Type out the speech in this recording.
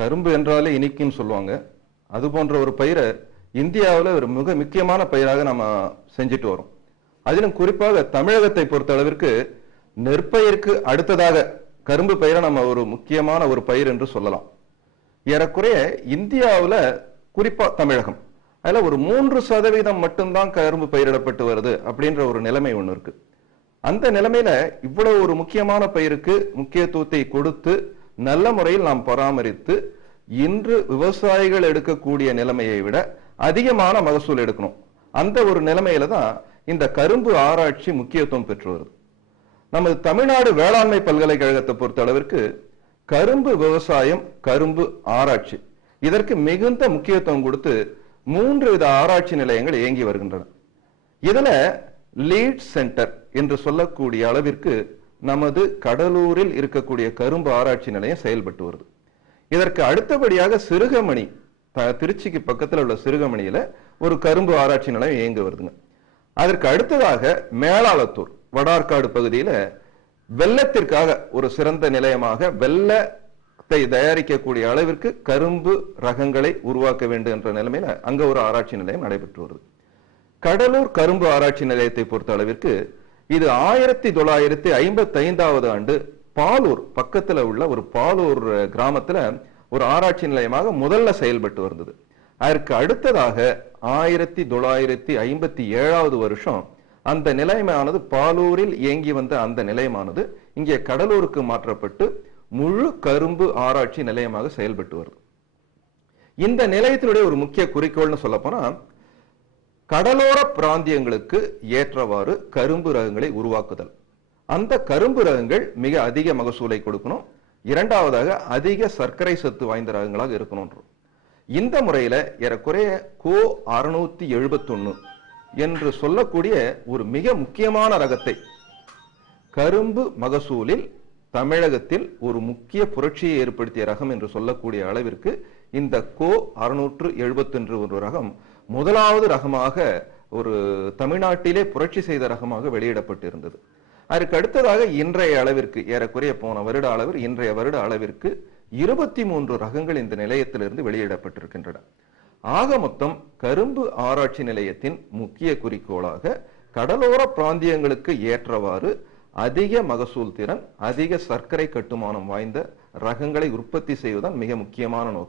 கரும்பு என்றாலே இனிக்குன்னு சொல்லுவாங்க. அது போன்ற ஒரு பயிரை இந்தியாவில் ஒரு மிக முக்கியமான பயிராக நம்ம செஞ்சுட்டு வரோம். அதிலும் குறிப்பாக தமிழகத்தை பொறுத்த அளவிற்கு நெற்பயிருக்கு அடுத்ததாக கரும்பு பயிரை நம்ம ஒரு முக்கியமான ஒரு பயிர் என்று சொல்லலாம். ஏறக்குறைய இந்தியாவில் குறிப்பா தமிழகம் அதுல ஒரு 3% மட்டும்தான் கரும்பு பயிரிடப்பட்டு வருது அப்படின்ற ஒரு நிலைமை ஒண்ணு இருக்கு. அந்த நிலைமையில இவ்வளவு ஒரு முக்கியமான பயிருக்கு முக்கியத்துவத்தை கொடுத்து நல்ல முறையில் நாம் பராமரித்து இன்று விவசாயிகள் எடுக்கக்கூடிய நிலைமையை விட அதிகமான மகசூல் எடுக்கணும். அந்த ஒரு நிலைமையில தான் இந்த கரும்பு ஆராய்ச்சி முக்கியத்துவம் பெற்று வருது. நமது தமிழ்நாடு வேளாண்மை பல்கலைக்கழகத்தை பொறுத்த அளவிற்கு கரும்பு விவசாயம், கரும்பு ஆராய்ச்சி இதற்கு மிகுந்த முக்கியத்துவம் கொடுத்து 3 வித ஆராய்ச்சி நிலையங்கள் இயங்கி வருகின்றன. இதுல லீட் சென்டர் என்று சொல்லக்கூடிய அளவிற்கு நமது கடலூரில் இருக்கக்கூடிய கரும்பு ஆராய்ச்சி நிலையம் செயல்பட்டு வருது. இதற்கு அடுத்தபடியாக சிறுகமணி, திருச்சிக்கு பக்கத்தில் உள்ள சிறுகமணியில ஒரு கரும்பு ஆராய்ச்சி நிலையம் இயங்கி வருதுங்க. அதற்கு அடுத்ததாக மேலாளத்தூர் வடார்காடு பகுதியில வெள்ளத்திற்காக ஒரு சிறந்த நிலையமாக வெள்ளத்தை தயாரிக்கக்கூடிய அளவிற்கு கரும்பு ரகங்களை உருவாக்க வேண்டும் என்ற நிலைமையில அங்க ஒரு ஆராய்ச்சி நிலையம் நடைபெற்று வருது. கடலூர் கரும்பு ஆராய்ச்சி நிலையத்தை பொறுத்த அளவிற்கு இது 1955 ஆண்டு பாலூர் பக்கத்துல உள்ள ஒரு பாலூர் கிராமத்துல ஒரு ஆராய்ச்சி நிலையமாக முதல்ல செயல்பட்டு வந்தது. அதற்கு அடுத்ததாக 1957 வருஷம் அந்த நிலையமானது பாலூரில் இயங்கி வந்த அந்த நிலையமானது இங்கே கடலூருக்கு மாற்றப்பட்டு முழு கரும்பு ஆராய்ச்சி நிலையமாக செயல்பட்டு வருது. இந்த நிலையத்தினுடைய ஒரு முக்கிய குறிக்கோள்னு சொல்ல போனா கடலோர பிராந்தியங்களுக்கு ஏற்றவாறு கரும்பு ரகங்களை உருவாக்குதல். அந்த கரும்பு ரகங்கள் மிக அதிக மகசூலை கொடுக்கணும். இரண்டாவதாக அதிக சர்க்கரை சத்து வாய்ந்த ரகங்களாக இருக்கணும். இந்த முறையில ஏறக்குறைய கோ 671 என்று சொல்லக்கூடிய ஒரு மிக முக்கியமான ரகத்தை கரும்பு மகசூலில் தமிழகத்தில் ஒரு முக்கிய புரட்சியை ஏற்படுத்திய ரகம் என்று சொல்லக்கூடிய அளவிற்கு இந்த கோ 671 ஒரு ரகம் முதலாவது ரகமாக ஒரு தமிழ்நாட்டிலே புரட்சி செய்த ரகமாக வெளியிடப்பட்டிருந்தது. அதற்கு அடுத்ததாக இன்றைய அளவிற்கு ஏறக்குறைய போன வருட அளவில் இன்றைய வருட அளவிற்கு 23 ரகங்கள் இந்த நிலையத்திலிருந்து வெளியிடப்பட்டிருக்கின்றன. ஆக மொத்தம் கரும்பு ஆராய்ச்சி நிலையத்தின் முக்கிய குறிக்கோளாக கடலோர பிராந்தியங்களுக்கு ஏற்றவாறு அதிக மகசூல் திறன், அதிக சர்க்கரை கட்டுமானம் வாய்ந்த ரகங்களை உற்பத்தி செய்வதுதான் மிக முக்கியமான நோக்கம்.